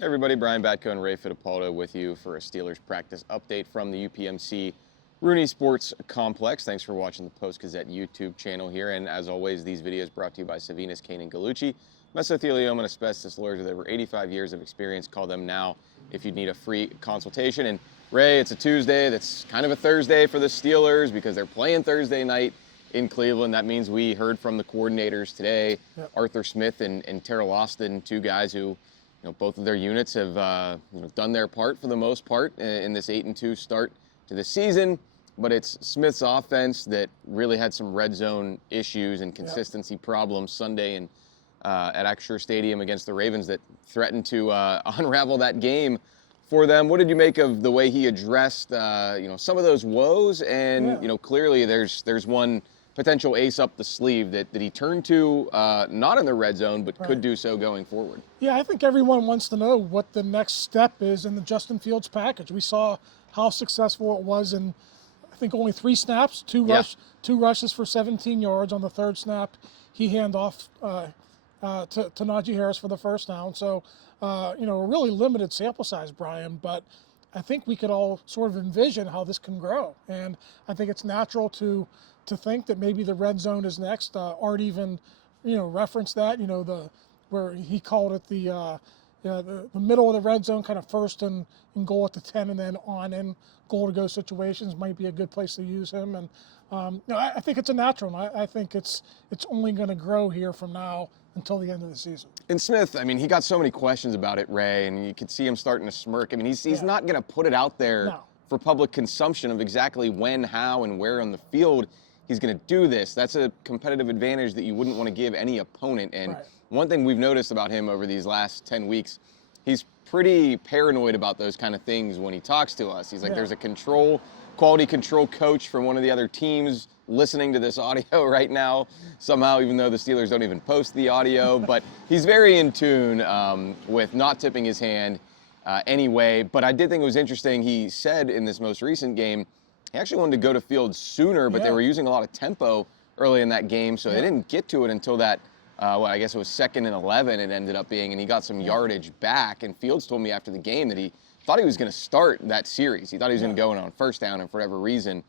Hey everybody, Brian Batko and Ray Fittipaldo with you for a Steelers practice update from the UPMC Rooney Sports Complex. Thanks for watching the Post-Gazette YouTube channel here. And as always, these videos brought to you by Savinas, Kane, and Gallucci, mesothelioma and asbestos lawyers with over 85 years of experience. Call them now if you need a free consultation. And Ray, it's a Tuesday. That's kind of a Thursday for the Steelers because they're playing Thursday night in Cleveland. That means we heard from the coordinators today, Arthur Smith and Terrell Austin, two guys who, both of their units have done their part for the most part in this 8-2 start to the season. But it's Smith's offense that really had some red zone issues and consistency problems Sunday and at Acrisure Stadium against the Ravens that threatened to unravel that game for them. What did you make of the way he addressed some of those woes? And clearly there's one potential ace up the sleeve that he turned to, not in the red zone, but could do so going forward. Yeah, I think everyone wants to know what the next step is in the Justin Fields package. We saw how successful it was in, I think, only 3 snaps, two rushes for 17 yards. On the third snap, he handed off to Najee Harris for the first down. So, a really limited sample size, Brian, but I think we could all sort of envision how this can grow. And I think it's natural to think that maybe the red zone is next. Art even, referenced that, where he called it the middle of the red zone, kind of first and goal at the 10, and then on in goal to go situations might be a good place to use him. And I think it's a natural. And I think it's only going to grow here from now until the end of the season. And Smith, he got so many questions about it, Ray, and you could see him starting to smirk. He's not going to put it out there for public consumption of exactly when, how, and where on the field he's going to do this. That's a competitive advantage that you wouldn't want to give any opponent. And one thing we've noticed about him over these last 10 weeks, he's pretty paranoid about those kind of things when he talks to us. He's like, there's a quality control coach from one of the other teams listening to this audio right now somehow, even though the Steelers don't even post the audio. But he's very in tune with not tipping his hand anyway. But I did think it was interesting. He said in this most recent game, he actually wanted to go to field sooner, but they were using a lot of tempo early in that game, so they didn't get to it until that, I guess it was 2nd and 11 it ended up being, and he got some yardage back. And Fields told me after the game that he thought he was going to start that series. He thought he was going to go in on first down, and for whatever reason,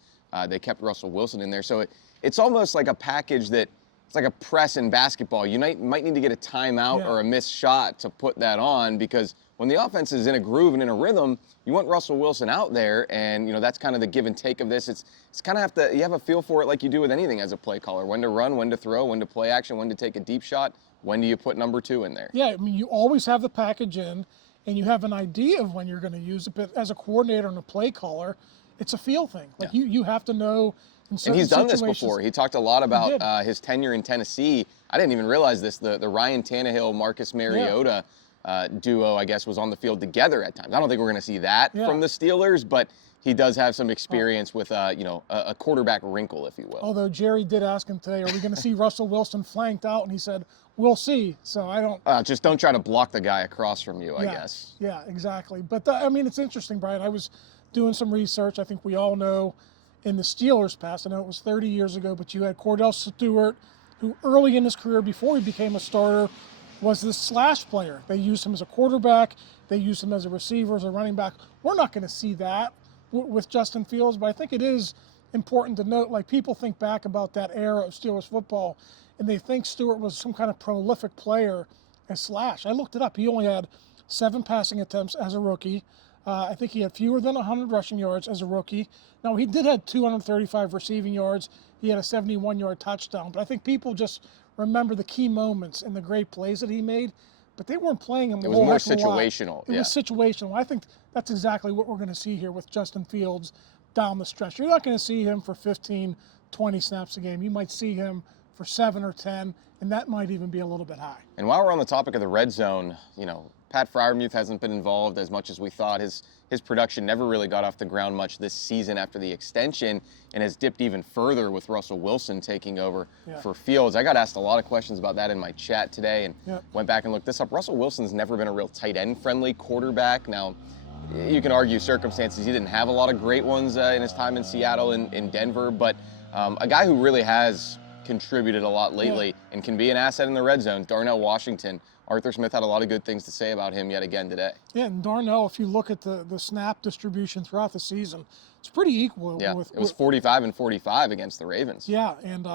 they kept Russell Wilson in there. So it's almost like a package that it's like a press in basketball. You might need to get a timeout or a missed shot to put that on, because when the offense is in a groove and in a rhythm, you want Russell Wilson out there, and that's kind of the give and take of this. It's kind of you have a feel for it like you do with anything as a play caller: when to run, when to throw, when to play action, when to take a deep shot, when do you put number 2 in there? Yeah, you always have the package in, and you have an idea of when you're going to use it. But as a coordinator and a play caller, it's a feel thing. Like you have to know. And he's done this before. He talked a lot about his tenure in Tennessee. I didn't even realize this. The Ryan Tannehill, Marcus Mariota duo, I guess, was on the field together at times. I don't think we're going to see that from the Steelers, but he does have some experience with, a quarterback wrinkle, if you will. Although Jerry did ask him today, are we going to see Russell Wilson flanked out? And he said, we'll see. So I don't. Just don't try to block the guy across from you, I guess. Yeah, exactly. But, it's interesting, Brian. I was doing some research. I think we all know in the Steelers past, I know it was 30 years ago, but you had Kordell Stewart, who early in his career, before he became a starter, was this slash player. They used him as a quarterback. They used him as a receiver, as a running back. We're not going to see that with Justin Fields, but I think it is important to note, like, people think back about that era of Steelers football, and they think Stewart was some kind of prolific player as slash. I looked it up. He only had 7 passing attempts as a rookie. I think he had fewer than 100 rushing yards as a rookie. Now, he did have 235 receiving yards. He had a 71-yard touchdown. But I think people just remember the key moments and the great plays that he made, but they weren't playing him. It was more situational. It was situational. I think that's exactly what we're going to see here with Justin Fields down the stretch. You're not going to see him for 15, 20 snaps a game. You might see him for 7 or 10, and that might even be a little bit high. And while we're on the topic of the red zone, Pat Freiermuth hasn't been involved as much as we thought. His production never really got off the ground much this season after the extension, and has dipped even further with Russell Wilson taking over for Fields. I got asked a lot of questions about that in my chat today, and went back and looked this up. Russell Wilson's never been a real tight end friendly quarterback. Now, you can argue circumstances. He didn't have a lot of great ones in his time in Seattle and in Denver, but a guy who really has contributed a lot lately and can be an asset in the red zone, Darnell Washington, Arthur Smith had a lot of good things to say about him yet again today. Yeah, and Darnell, if you look at the snap distribution throughout the season, it's pretty equal. Yeah, it was 45 and 45 against the Ravens. Yeah, and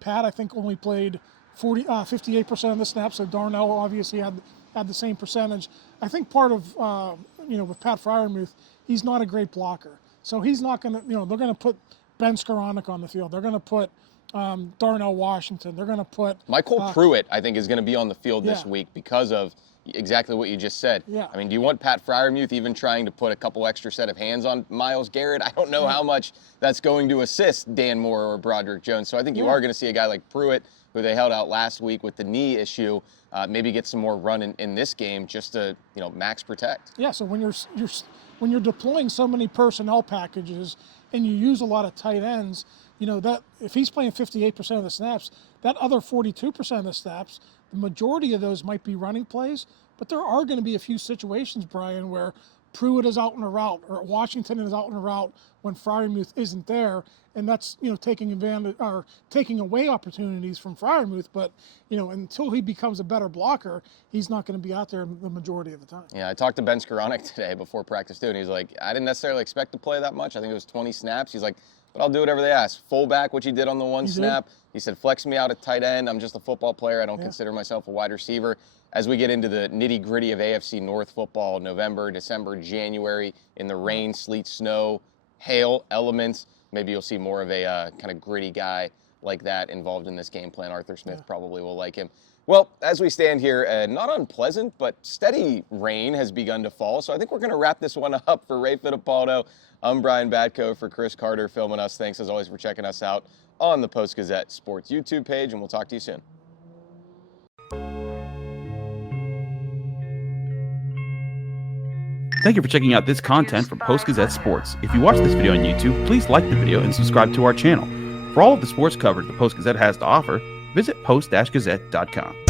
Pat, I think, only played 58% of the snaps, so Darnell obviously had the same percentage. I think part of, with Pat Freiermuth, he's not a great blocker. So he's not going to, they're going to put Ben Skowronek on the field. They're going to put Darnell Washington. They're going to put Michael Pruitt, I think, is going to be on the field this week because of exactly what you just said. Yeah. I mean, do you want Pat Freiermuth even trying to put a couple extra set of hands on Myles Garrett? I don't know how much that's going to assist Dan Moore or Broderick Jones. So I think you are going to see a guy like Pruitt, who they held out last week with the knee issue, maybe get some more run in this game just to max protect. Yeah. So when you're deploying so many personnel packages and you use a lot of tight ends, that if he's playing 58% of the snaps, that other 42% of the snaps, the majority of those might be running plays, but there are going to be a few situations, Brian, where Pruitt is out in a route or Washington is out in a route when Freiermuth isn't there, and that's taking advantage or taking away opportunities from Freiermuth. But until he becomes a better blocker, he's not going to be out there the majority of the time. Yeah, I talked to Ben Skowronek today before practice too, and he's like, I didn't necessarily expect to play that much. I think it was 20 snaps. He's like, but I'll do whatever they ask. Fullback, which he did on the one snap. He said, flex me out at tight end. I'm just a football player. I don't consider myself a wide receiver. As we get into the nitty-gritty of AFC North football, November, December, January, in the rain, sleet, snow, hail, elements, maybe you'll see more of a kind of gritty guy like that involved in this game plan. Arthur Smith probably will like him. Well, as we stand here, not unpleasant, but steady rain has begun to fall. So I think we're going to wrap this one up for Ray Fittipaldo. I'm Brian Batko for Chris Carter filming us. Thanks, as always, for checking us out on the Post-Gazette Sports YouTube page, and we'll talk to you soon. Thank you for checking out this content from Post-Gazette Sports. If you watch this video on YouTube, please like the video and subscribe to our channel. For all of the sports coverage the Post-Gazette has to offer, visit post-gazette.com.